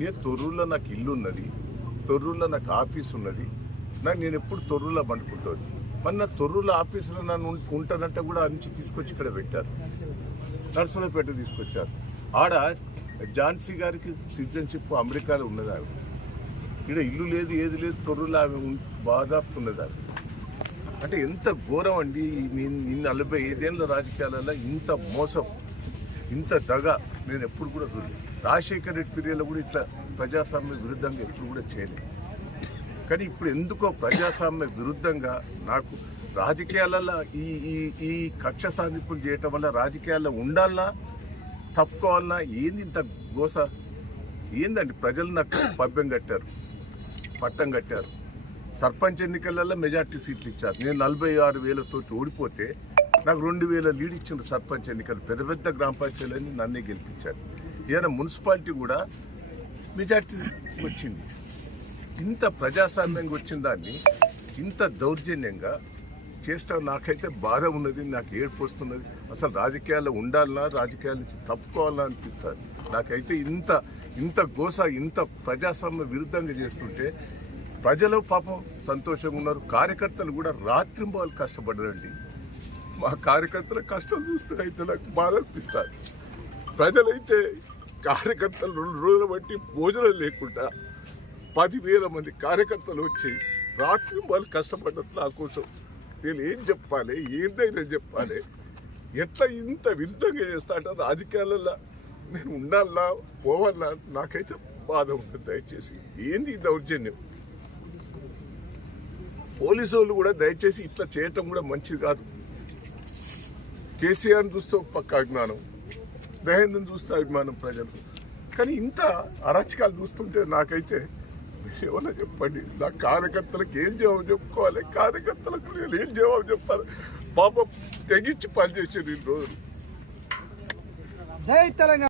నేను తొర్రూరులో నాకు ఇల్లు ఉన్నది, తొర్రూరులో నాకు ఆఫీస్ ఉన్నది. నేను ఎప్పుడు తొర్రూరులో పండుకుంటుంది. మరి నా తొర్రూరులో ఆఫీసులో నన్ను ఉంటానంటే కూడా ఆ నుంచి తీసుకొచ్చి ఇక్కడ పెట్టారు, నర్సులపేట తీసుకొచ్చారు. ఆడ ఝాన్సీ గారికి సిటిజన్షిప్ అమెరికాలో ఉన్నది. ఆమె ఇక్కడ ఇల్లు లేదు, ఏది లేదు, తొర్రూరులో ఆమె బాధాపుతున్నది. ఆమె అంటే ఎంత ఘోరం అండి. 45 ఏళ్ళ రాజకీయాలలో ఇంత మోసం, ఇంత దగ నేను ఎప్పుడు కూడా చూడలేదు. రాజశేఖర్ రెడ్డి పీరియడ్లో కూడా ఇట్లా ప్రజాస్వామ్య విరుద్ధంగా ఎప్పుడు కూడా చేయలేదు. కానీ ఇప్పుడు ఎందుకో ప్రజాస్వామ్య విరుద్ధంగా నాకు రాజకీయాలలో ఈ కక్ష సాధింపులు చేయటం వల్ల రాజకీయాల్లో ఉండాలన్నా తప్పుకోవాలన్నా ఏంది ఇంత గోస ఏందండి? ప్రజలు నాకు పట్టం కట్టారు. సర్పంచ్ ఎన్నికలలో మెజార్టీ సీట్లు ఇచ్చారు. నేను 46,000 ఓడిపోతే నాకు 2,000 లీడ్ ఇచ్చిన సర్పంచ్ ఎన్నికలు. పెద్ద పెద్ద గ్రామ పంచాయతీలని నన్నే గెలిపించారు. ఏదైనా మున్సిపాలిటీ కూడా మెజార్టీ వచ్చింది. ఇంత ప్రజాస్వామ్యంగా వచ్చిన దాన్ని ఇంత దౌర్జన్యంగా చేస్తాం. నాకైతే బాధ ఉన్నది, నాకు ఏడుపు వస్తున్నది. అసలు రాజకీయాల్లో ఉండాలన్నా, రాజకీయాల నుంచి తప్పుకోవాలన్నా అనిపిస్తుంది. నాకైతే ఇంత గోస, ఇంత ప్రజాస్వామ్య విరుద్ధంగా చేస్తుంటే ప్రజలు పాపం సంతోషంగా ఉన్నారు. కార్యకర్తలు కూడా రాత్రింబాలు కష్టపడ్డారండి. మా కార్యకర్తల కష్టం చూస్తే అయితే నాకు బాధ అనిపిస్తుంది. ప్రజలైతే కార్యకర్తలు 2 రోజులు బట్టి భోజనం లేకుండా 10,000 మంది కార్యకర్తలు వచ్చి రాత్రింబాలు కష్టపడ్డారు నా కోసం. నేను ఏం చెప్పాలి, ఏందైనా చెప్పాలి? ఎట్లా ఇంత విరుద్ధంగా చేస్తా అంటే రాజకీయాలలో నేను ఉండాలన్నా పోవాలన్నా నాకైతే బాధ ఉంటుంది. దయచేసి ఏంది ఈ దౌర్జన్యం? పోలీసు వాళ్ళు కూడా దయచేసి ఇట్లా చేయటం కూడా మంచిది కాదు. కేసీఆర్ని చూస్తే పక్క అభిమానం, మహేంద్రని చూస్తే అభిమానం ప్రజలు. కానీ ఇంత అరాచకాలు చూస్తుంటే నాకైతే ఏమన్నా చెప్పండి. నా కార్యకర్తలకు ఏం జవాబు చెప్పుకోవాలి? కార్యకర్తలకు నేను ఏం జవాబు చెప్పాలి? పాపం తెగించి పనిచేసారు ఈ రోజులు. జై తెలంగాణ.